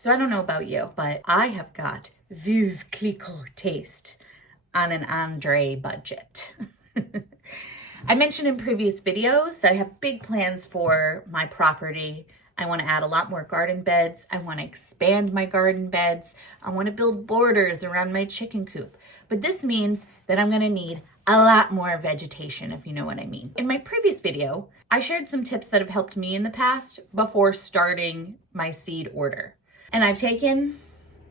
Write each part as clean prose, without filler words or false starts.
So I don't know about you, but I have got veuve clicquot taste on an Andre budget. I mentioned in previous videos that I have big plans for my property. I want to add a lot more garden beds. I want to expand my garden beds. I want to build borders around my chicken coop. But this means that I'm going to need a lot more vegetation, if you know what I mean. In my previous video, I shared some tips that have helped me in the past before starting my seed order. And I've taken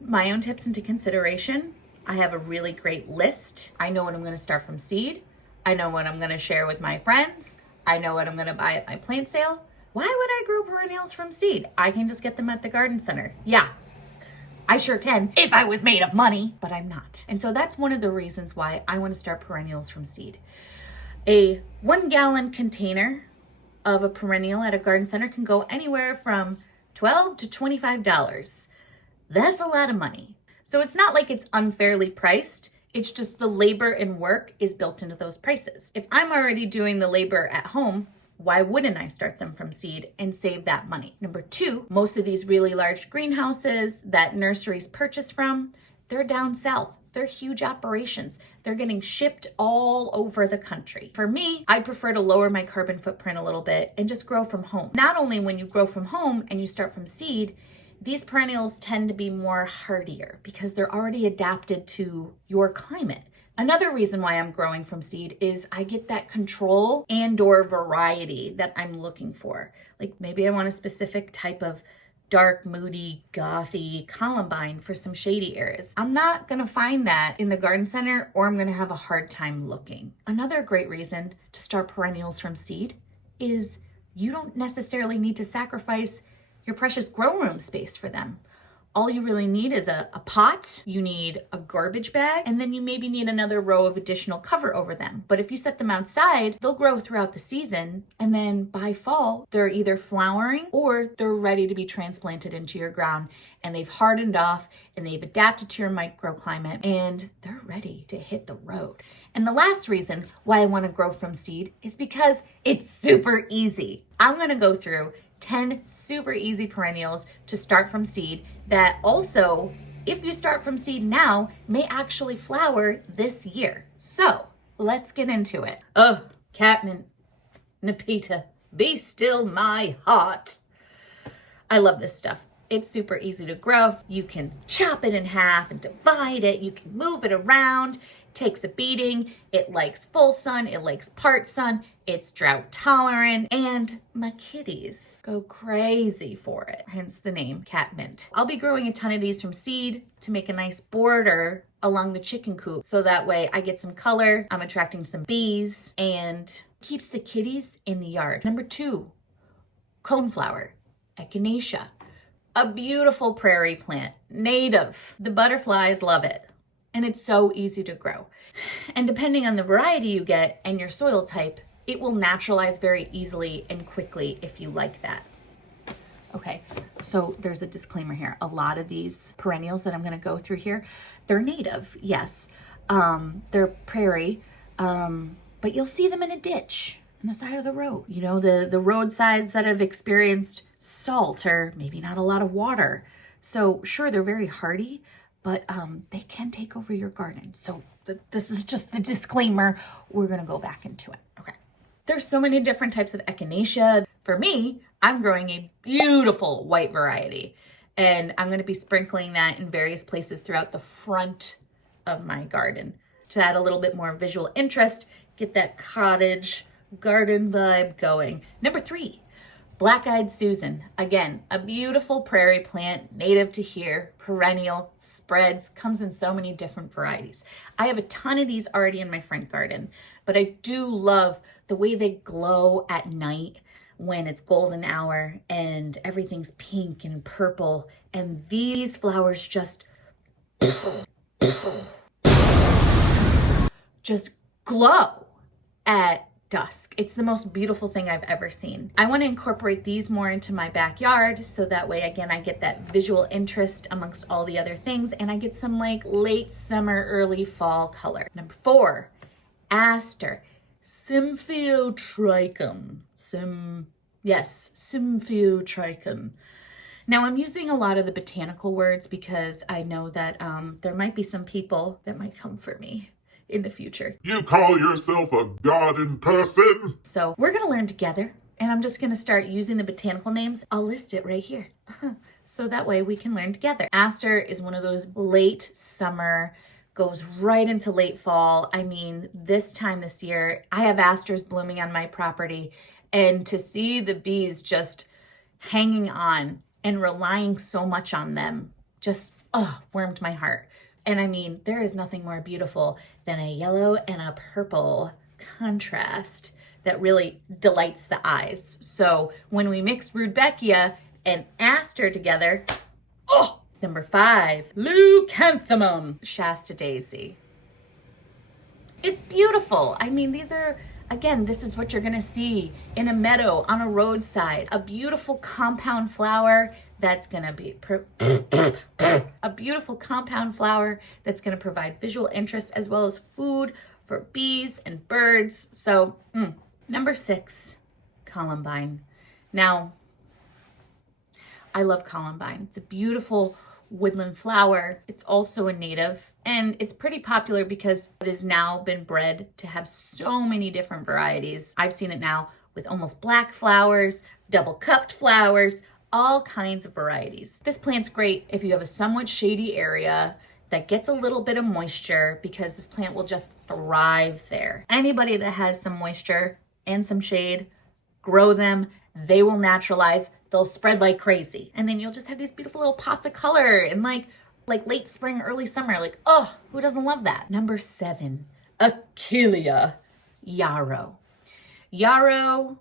my own tips into consideration. I have a really great list. I know what I'm going to start from seed. I know what I'm going to share with my friends. I know what I'm going to buy at my plant sale. Why would I grow perennials from seed? I can just get them at the garden center. Yeah, I sure can if I was made of money, but I'm not. And so that's one of the reasons why I want to start perennials from seed. A 1-gallon container of a perennial at a garden center can go anywhere from $12 to $25. That's a lot of money. So it's not like it's unfairly priced. It's just the labor and work is built into those prices. If I'm already doing the labor at home, why wouldn't I start them from seed and save that money? Number two, most of these really large greenhouses that nurseries purchase from, they're down south. They're huge operations. They're getting shipped all over the country. For me, I'd prefer to lower my carbon footprint a little bit and just grow from home. Not only when you grow from home and you start from seed, these perennials tend to be more hardier because they're already adapted to your climate. Another reason why I'm growing from seed is I get that control and/or variety that I'm looking for. Like maybe I want a specific type of dark, moody, gothy columbine for some shady areas. I'm not gonna find that in the garden center, or I'm gonna have a hard time looking. Another great reason to start perennials from seed is you don't necessarily need to sacrifice your precious grow room space for them. All you really need is a pot, you need a garbage bag, and then you maybe need another row of additional cover over them. But if you set them outside, they'll grow throughout the season, and then by fall, they're either flowering or they're ready to be transplanted into your ground, and they've hardened off and they've adapted to your microclimate, and they're ready to hit the road. And the last reason why I want to grow from seed is because it's super easy. I'm gonna go through 10 super easy perennials to start from seed that also, if you start from seed now, may actually flower this year. So let's get into it. Oh, Catmint, Nepeta, be still my heart. I love this stuff. It's super easy to grow. You can chop it in half and divide it. You can move it around. Takes a beating. It likes full sun. It likes part sun. It's drought tolerant. And my kitties go crazy for it. Hence the name Catmint. I'll be growing a ton of these from seed to make a nice border along the chicken coop. So that way I get some color. I'm attracting some bees and keeps the kitties in the yard. Number two, coneflower, echinacea. A beautiful prairie plant, native. The butterflies love it. And it's so easy to grow. And depending on the variety you get and your soil type, it will naturalize very easily and quickly if you like that. Okay, so there's a disclaimer here. A lot of these perennials that I'm gonna go through here, they're native, yes. They're prairie, but you'll see them in a ditch on the side of the road. You know, the roadsides that have experienced salt or maybe not a lot of water. So sure, they're very hardy, but they can take over your garden. So this is just the disclaimer. We're gonna go back into it. Okay. There's so many different types of echinacea. For me, I'm growing a beautiful white variety, and I'm gonna be sprinkling that in various places throughout the front of my garden to add a little bit more visual interest, get that cottage garden vibe going. Number three, Black-eyed Susan. Again, a beautiful prairie plant, native to here, perennial, spreads, comes in so many different varieties. I have a ton of these already in my front garden, but I do love the way they glow at night when it's golden hour and everything's pink and purple, and these flowers just glow at dusk. It's the most beautiful thing I've ever seen. I want to incorporate these more into my backyard so that way, again, I get that visual interest amongst all the other things, and I get some like late summer, early fall color. Number four, aster, Symphyotrichum. Symphyotrichum. Now I'm using a lot of the botanical words because I know that there might be some people that might come for me in the future. You call yourself a garden person? So we're gonna learn together, and I'm just gonna start using the botanical names. I'll list it right here. So that way we can learn together. Aster is one of those late summer, goes right into late fall. I mean, this time this year, I have asters blooming on my property, and to see the bees just hanging on and relying so much on them just warmed my heart. And I mean, there is nothing more beautiful than a yellow and a purple contrast that really delights the eyes. So when we mix Rudbeckia and Aster together, number 5, Leucanthemum, Shasta Daisy. It's beautiful. I mean, these are, again, this is what you're gonna see in a meadow, on a roadside. A beautiful compound flower that's gonna be, a beautiful compound flower that's gonna provide visual interest as well as food for bees and birds. So, number 6, Columbine. Now, I love Columbine. It's a beautiful woodland flower. It's also a native, and it's pretty popular because it has now been bred to have so many different varieties. I've seen it now with almost black flowers, double cupped flowers, all kinds of varieties. This plant's great if you have a somewhat shady area that gets a little bit of moisture, because this plant will just thrive there. Anybody that has some moisture and some shade, grow them. They will naturalize. They'll spread like crazy. And then you'll just have these beautiful little pots of color in like late spring, early summer. Like, oh, who doesn't love that? Number 7, Achillea yarrow. Yarrow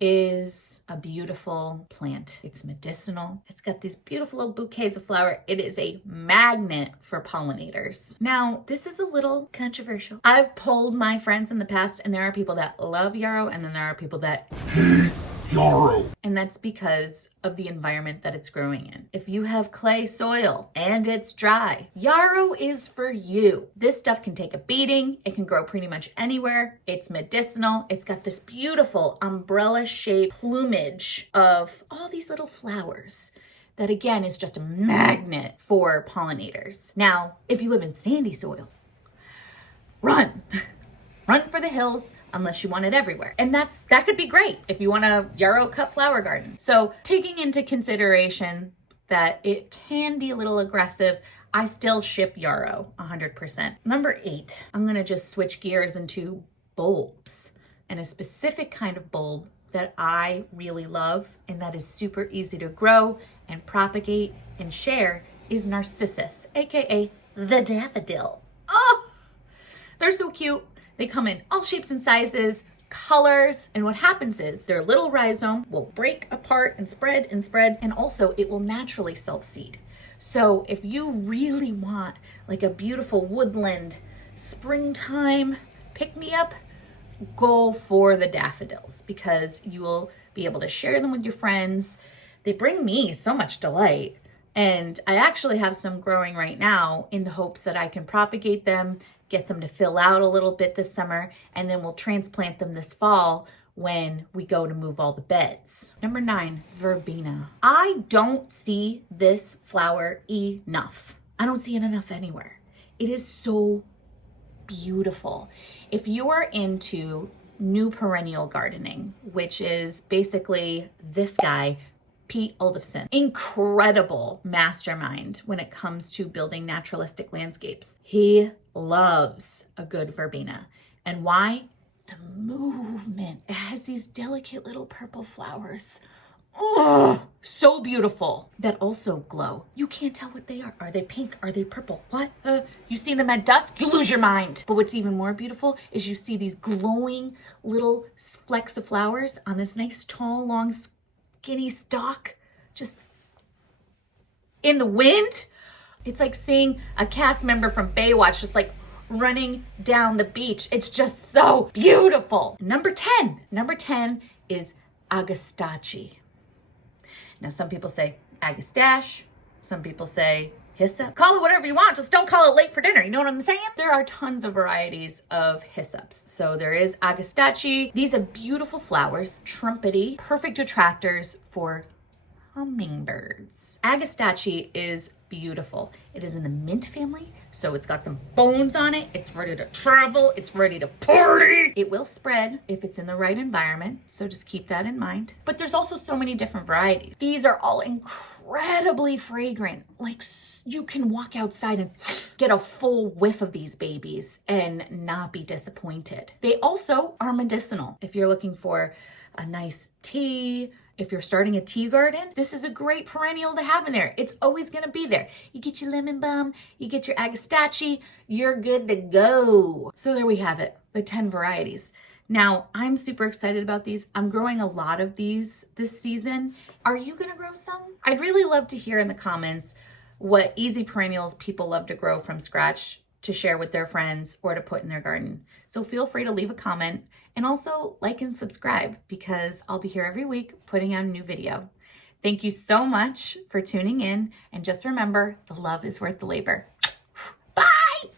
is a beautiful plant. It's medicinal. It's got these beautiful little bouquets of flower. It is a magnet for pollinators. Now, this is a little controversial. I've polled my friends in the past, and there are people that love yarrow, and then there are people that hate yarrow. And that's because of the environment that it's growing in. If you have clay soil and it's dry, yarrow is for you. This stuff can take a beating. It can grow pretty much anywhere. It's medicinal. It's got this beautiful umbrella-shaped plumage of all these little flowers that, again, is just a magnet for pollinators. Now, if you live in sandy soil, run. Run for the hills unless you want it everywhere. And that could be great if you want a yarrow cut flower garden. So taking into consideration that it can be a little aggressive, I still ship yarrow 100%. Number 8, I'm gonna just switch gears into bulbs, and a specific kind of bulb that I really love and that is super easy to grow and propagate and share is Narcissus, AKA the daffodil. Oh, they're so cute. They come in all shapes and sizes, colors, and what happens is their little rhizome will break apart and spread, and also it will naturally self-seed. So if you really want like a beautiful woodland springtime pick-me-up, go for the daffodils, because you will be able to share them with your friends. They bring me so much delight. And I actually have some growing right now in the hopes that I can propagate them, get them to fill out a little bit this summer, and then we'll transplant them this fall when we go to move all the beds. Number 9, verbena. I don't see this flower enough. I don't see it enough anywhere. It is so beautiful. If you are into new perennial gardening, which is basically this guy, Pete Oldefson, incredible mastermind when it comes to building naturalistic landscapes. He loves a good verbena. And why? The movement. It has these delicate little purple flowers. Oh, so beautiful, that also glow. You can't tell what they are. Are they pink? Are they purple? What? You see them at dusk, you lose your mind. But what's even more beautiful is you see these glowing little flecks of flowers on this nice, tall, long, skinny stalk, just in the wind. It's like seeing a cast member from Baywatch just like running down the beach. It's just so beautiful. Number 10 is Agastache. Now, some people say Agastache, some people say hyssop. Call it whatever you want, just don't call it late for dinner. You know what I'm saying? There are tons of varieties of hyssops. So there is Agastache. These are beautiful flowers, trumpety, perfect attractors for hummingbirds. Agastache is beautiful. It is in the mint family, so it's got some bones on it. It's ready to travel. It's ready to party. It will spread if it's in the right environment, so just keep that in mind. But there's also so many different varieties. These are all incredibly fragrant. Like, you can walk outside and get a full whiff of these babies and not be disappointed. They also are medicinal. If you're looking for a nice tea, if you're starting a tea garden, this is a great perennial to have in there. It's always gonna be there. You get your lemon balm, you get your agastache, you're good to go. So there we have it, the 10 varieties. Now, I'm super excited about these. I'm growing a lot of these this season. Are you gonna grow some? I'd really love to hear in the comments what easy perennials people love to grow from scratch to share with their friends or to put in their garden. So feel free to leave a comment and also like and subscribe because I'll be here every week putting out a new video. Thank you so much for tuning in, and just remember, the love is worth the labor.